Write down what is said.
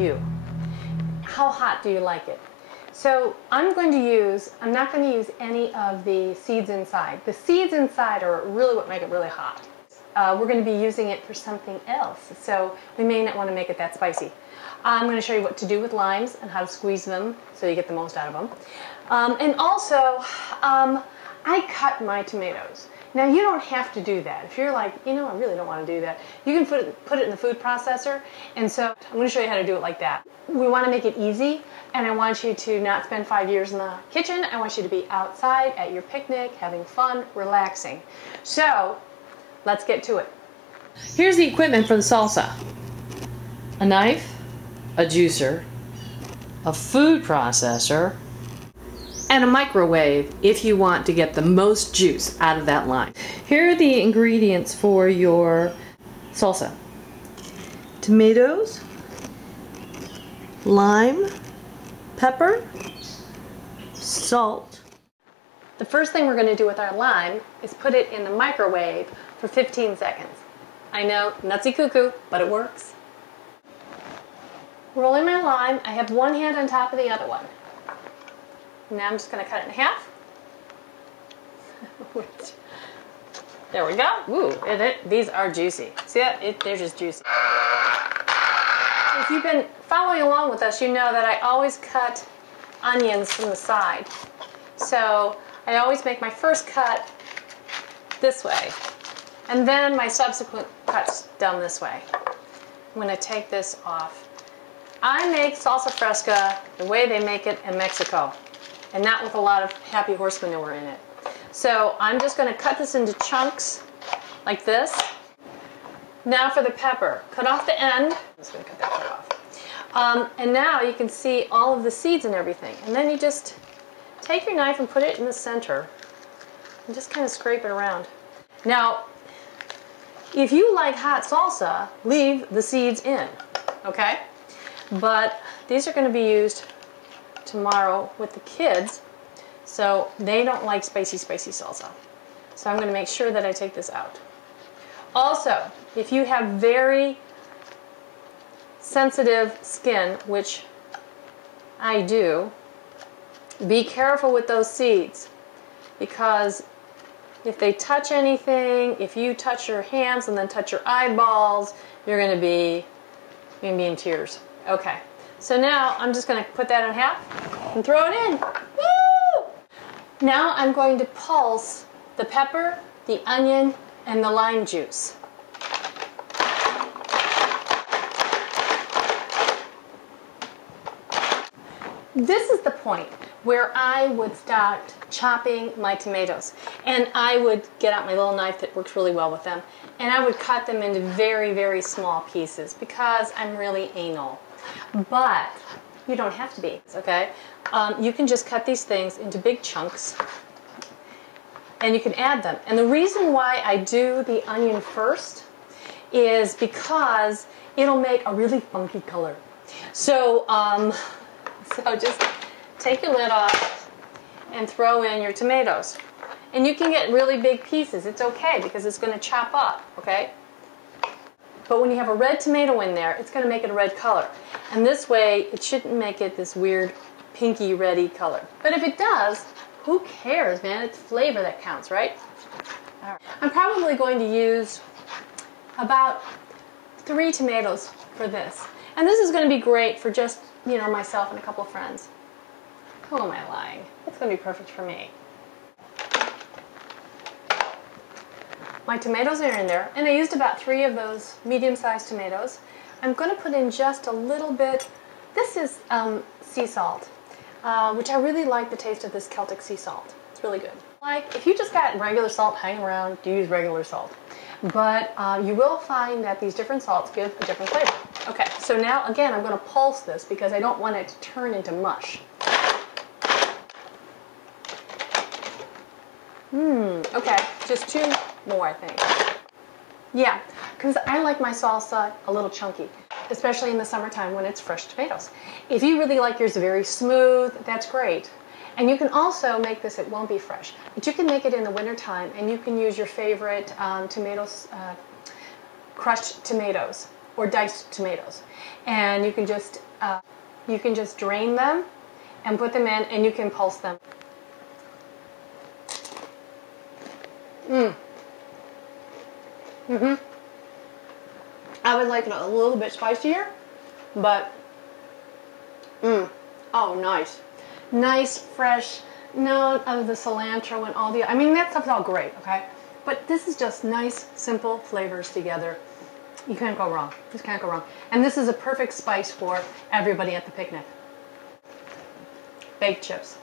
you. How hot do you like it? So I'm not going to use any of the seeds inside. The seeds inside are really what make it really hot. We're going to be using it for something else, so we may not want to make it that spicy. I'm going to show you what to do with limes and how to squeeze them so you get the most out of them. And also, I cut my tomatoes. Now you don't have to do that. If you're like, I really don't want to do that, you can put it in the food processor. And so I'm going to show you how to do it like that. We want to make it easy, and I want you to not spend 5 years in the kitchen. I want you to be outside at your picnic, having fun, relaxing. So let's get to it. Here's the equipment for the salsa. A knife, a juicer, a food processor, and a microwave if you want to get the most juice out of that lime. Here are the ingredients for your salsa. Tomatoes, lime, pepper, salt. The first thing we're going to do with our lime is put it in the microwave for 15 seconds. I know, nutsy cuckoo, but it works. Rolling my lime, I have one hand on top of the other one. Now I'm just going to cut it in half. There we go. Ooh, these are juicy. See that? They're just juicy. If you've been following along with us, you know that I always cut onions from the side. So I always make my first cut this way, and then my subsequent cuts down this way. I'm going to take this off. I make salsa fresca the way they make it in Mexico, and not with a lot of happy horse manure in it. So I'm just going to cut this into chunks like this. Now for the pepper. Cut off the end. I'm just going to cut that part off. And now you can see all of the seeds and everything. And then you just take your knife and put it in the center and just kind of scrape it around. Now, if you like hot salsa, leave the seeds in, okay? But these are going to be used tomorrow with the kids, so they don't like spicy salsa. So I'm going to make sure that I take this out. Also, if you have very sensitive skin, which I do, be careful with those seeds, because if they touch anything, if you touch your hands and then touch your eyeballs, you're going to be in tears. Okay, so now I'm just going to put that in half and throw it in. Woo! Now I'm going to pulse the pepper, the onion, and the lime juice. This is the point where I would start chopping my tomatoes, and I would get out my little knife that works really well with them, and I would cut them into very, very small pieces because I'm really anal. But you don't have to be, okay? You can just cut these things into big chunks, and you can add them. And the reason why I do the onion first is because it'll make a really funky color. So, so just take your lid off and throw in your tomatoes. And you can get really big pieces. It's okay because it's going to chop up, okay? But when you have a red tomato in there, it's going to make it a red color. And this way, it shouldn't make it this weird pinky reddy color. But if it does, who cares, man? It's flavor that counts, right? All right. I'm probably going to use about 3 tomatoes for this. And this is going to be great for just, myself and a couple of friends. Who am I lying? It's going to be perfect for me. My tomatoes are in there, and I used about 3 of those medium-sized tomatoes. I'm going to put in just a little bit. This is sea salt, which I really like the taste of this Celtic sea salt. It's really good. Like, if you just got regular salt hanging around, use regular salt. But you will find that these different salts give a different flavor. Okay, so now, again, I'm going to pulse this because I don't want it to turn into mush. Okay, just 2 more, I think. Yeah, because I like my salsa a little chunky, especially in the summertime when it's fresh tomatoes. If you really like yours very smooth, that's great. And you can also make this, it won't be fresh, but you can make it in the wintertime, and you can use your favorite crushed tomatoes, or diced tomatoes, and you can just drain them and put them in, and you can pulse them. I would like it a little bit spicier, but oh, nice. Nice, fresh note of the cilantro and all the, I mean, that stuff's all great, okay? But this is just nice, simple flavors together. You can't go wrong. Just can't go wrong. And this is a perfect spice for everybody at the picnic. Baked chips.